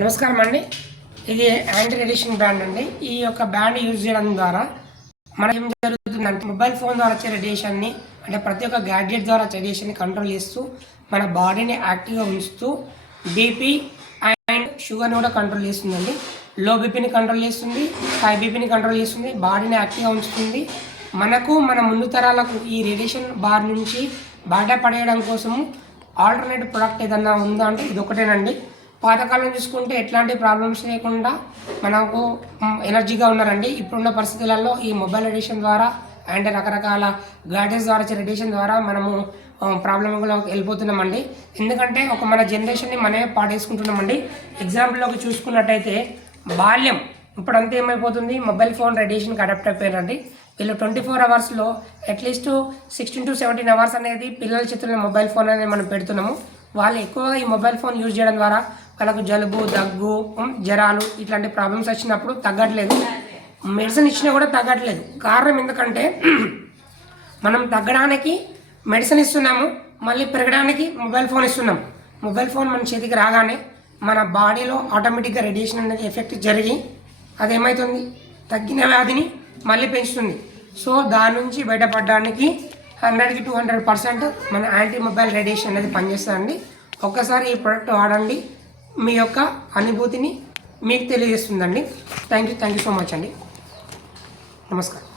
నమస్కారం అండి. ఇది యాంటీ రేడియేషన్ బ్యాండ్ అండి. ఈ యొక్క బ్యాండ్ యూజ్ చేయడం ద్వారా మనకి ఏం జరుగుతుందంటే మొబైల్ ఫోన్ ద్వారా వచ్చే రేడియేషన్ని అంటే ప్రతి ఒక్క గ్యాడ్జెట్ ద్వారా వచ్చే రేడియేషన్ని కంట్రోల్ చేస్తూ మన బాడీని యాక్టివ్గా ఉంచుతూ బీపీ అండ్ షుగర్ని కూడా కంట్రోల్ చేస్తుందండి. లో బీపీని కంట్రోల్ చేస్తుంది హై బీపీని కంట్రోల్ చేస్తుంది బాడీని యాక్టివ్గా ఉంచుతుంది. మనకు మన ముందు తరాలకు ఈ రేడియేషన్ బార్ నుంచి బయటపడేయడం కోసము ఆల్టర్నేట్ ప్రొడక్ట్ ఏదన్నా ఉందా అంటే ఇది ఒకటేనండి పాతకాలం చూసుకుంటే ఎట్లాంటి ప్రాబ్లమ్స్ లేకుండా మనకు ఎనర్జీగా ఉన్నారండి. ఇప్పుడున్న పరిస్థితులలో ఈ మొబైల్ రేడియేషన్ ద్వారా అండ్ రకరకాల గార్డెన్స్ ద్వారా వచ్చే రేడియేషన్ ద్వారా మనము ప్రాబ్లంలో వెళ్ళిపోతున్నామండి. ఎందుకంటే ఒక మన జనరేషన్ని మనమే పాడేసుకుంటున్నామండి. ఎగ్జాంపుల్లోకి చూసుకున్నట్టయితే బాల్యం ఇప్పుడంతా ఏమైపోతుంది? మొబైల్ ఫోన్ రేడియేషన్కి అడాప్ట్ అయిపోయారండి వీళ్ళు ట్వంటీ ఫోర్ అవర్స్లో at least sixteen to seventeen hours అనేది పిల్లల చేతుల్లో మొబైల్ ఫోన్ అనేది మనం పెడుతున్నాము. వాళ్ళు ఎక్కువగా ఈ మొబైల్ ఫోన్ యూజ్ చేయడం ద్వారా వాళ్ళకు జలుబు దగ్గు జ్వరాలు ఇట్లాంటి ప్రాబ్లమ్స్ వచ్చినప్పుడు తగ్గట్లేదు. మెడిసిన్ ఇచ్చినా కూడా తగ్గట్లేదు. కారణం ఎందుకంటే మనం తగ్గడానికి మెడిసిన్ ఇస్తున్నాము మళ్ళీ పెరగడానికి మొబైల్ ఫోన్ ఇస్తున్నాం మొబైల్ ఫోన్ మన చేతికి రాగానే మన బాడీలో ఆటోమేటిక్గా రేడియేషన్ అనేది ఎఫెక్ట్ జరిగి అది ఏమవుతుంది తగ్గిన వ్యాధిని మళ్ళీ పెంచుతుంది. సో దాని నుంచి బయటపడడానికి హండ్రెడ్కి టూ హండ్రెడ్ పర్సెంట్ మన యాంటీ మొబైల్ రేడియేషన్ అనేది పనిచేస్తుందండి. ఒక్కసారి ఈ ప్రోడక్ట్ వాడండి. మీ యొక్క అనుభూతిని మీకు తెలియజేస్తుందండి. Thank you thank you so much అండి. నమస్కారం.